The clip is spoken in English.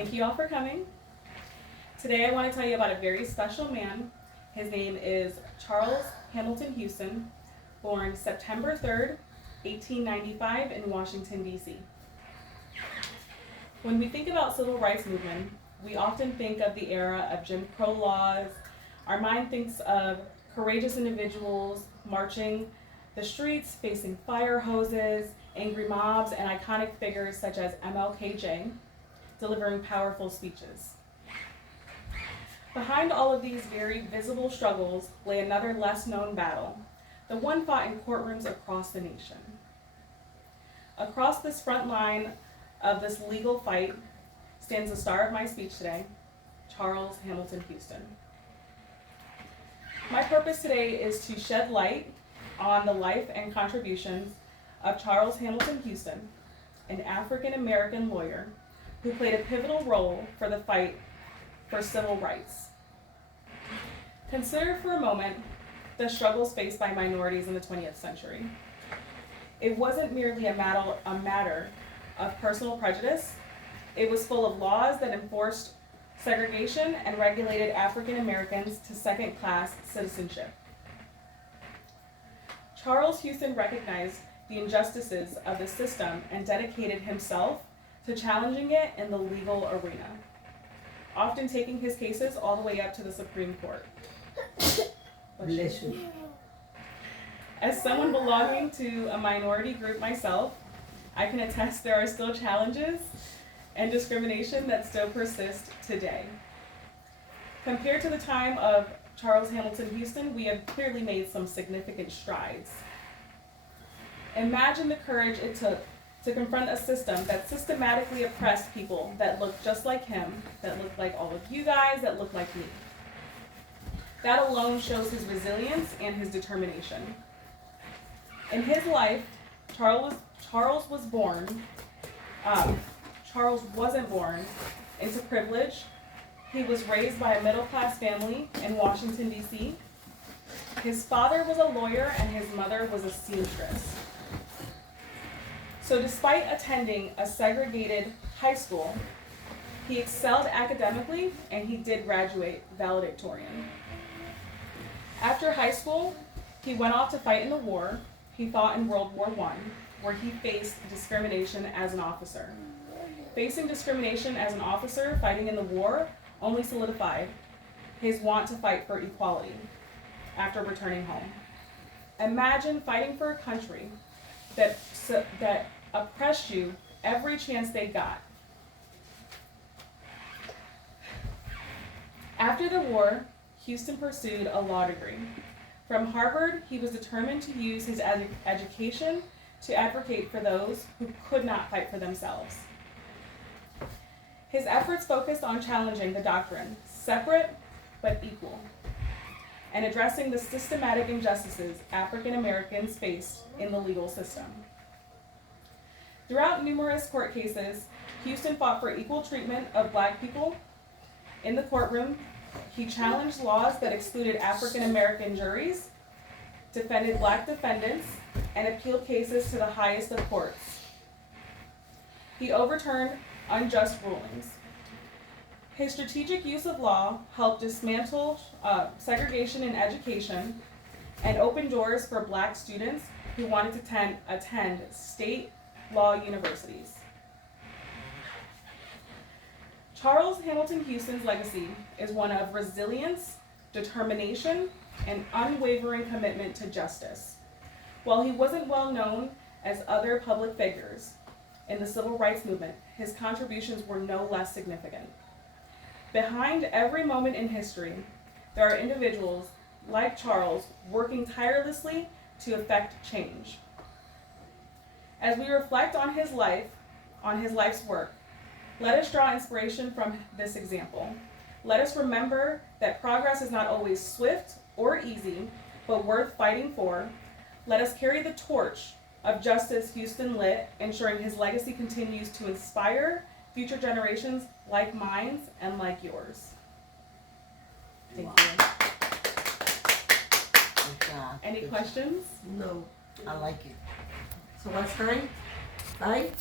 Thank you all for coming. Today I want to tell you about a very special man. His name is Charles Hamilton Houston, born September 3rd, 1895 in Washington, D.C. When we think about civil rights movement, we often think of the era of Jim Crow laws. Our mind thinks of courageous individuals marching the streets, facing fire hoses, angry mobs, and iconic figures such as MLKJ, delivering powerful speeches. Behind all of these very visible struggles lay another less known battle, the one fought in courtrooms across the nation. Across this front line of this legal fight stands the star of my speech today, Charles Hamilton Houston. My purpose today is to shed light on the life and contributions of Charles Hamilton Houston, an African-American lawyer who played a pivotal role for the fight for civil rights. Consider for a moment the struggles faced by minorities in the 20th century. It wasn't merely a matter of personal prejudice. It was full of laws that enforced segregation and regulated African Americans to second-class citizenship. Charles Houston recognized the injustices of the system and dedicated himself to challenging it in the legal arena, often taking his cases all the way up to the Supreme Court. Bless you. As someone belonging to a minority group myself, I can attest there are still challenges and discrimination that still persist today. Compared to the time of Charles Hamilton Houston, we have clearly made some significant strides. Imagine the courage it took to confront a system that systematically oppressed people that looked just like him, that looked like all of you guys, that looked like me. That alone shows his resilience and his determination. In his life, Charles wasn't born into privilege. He was raised by a middle-class family in Washington, D.C. His father was a lawyer and his mother was a seamstress. So despite attending a segregated high school, he excelled academically and he did graduate valedictorian. After high school, he went off to fight in the war. He fought in World War I, where he faced discrimination as an officer. Facing discrimination as an officer fighting in the war only solidified his want to fight for equality after returning home. Imagine fighting for a country that oppressed you every chance they got. After the war, Houston pursued a law degree. From Harvard, he was determined to use his education to advocate for those who could not fight for themselves. His efforts focused on challenging the doctrine, separate but equal, and addressing the systematic injustices African Americans faced in the legal system. Throughout numerous court cases, Houston fought for equal treatment of Black people. In the courtroom, he challenged laws that excluded African American juries, defended Black defendants, and appealed cases to the highest of courts. He overturned unjust rulings. His strategic use of law helped dismantle segregation in education and open doors for Black students who wanted to attend state law universities. Charles Hamilton Houston's legacy is one of resilience, determination, and unwavering commitment to justice. While he wasn't well known as other public figures in the civil rights movement, his contributions were no less significant. Behind every moment in history, there are individuals like Charles working tirelessly to effect change. As we reflect on his life's work, let us draw inspiration from this example. Let us remember that progress is not always swift or easy, but worth fighting for. Let us carry the torch of justice Houston lit, ensuring his legacy continues to inspire future generations like mine and like yours. Thank you. Good job. Any questions? No, I like it. So what's time? 5?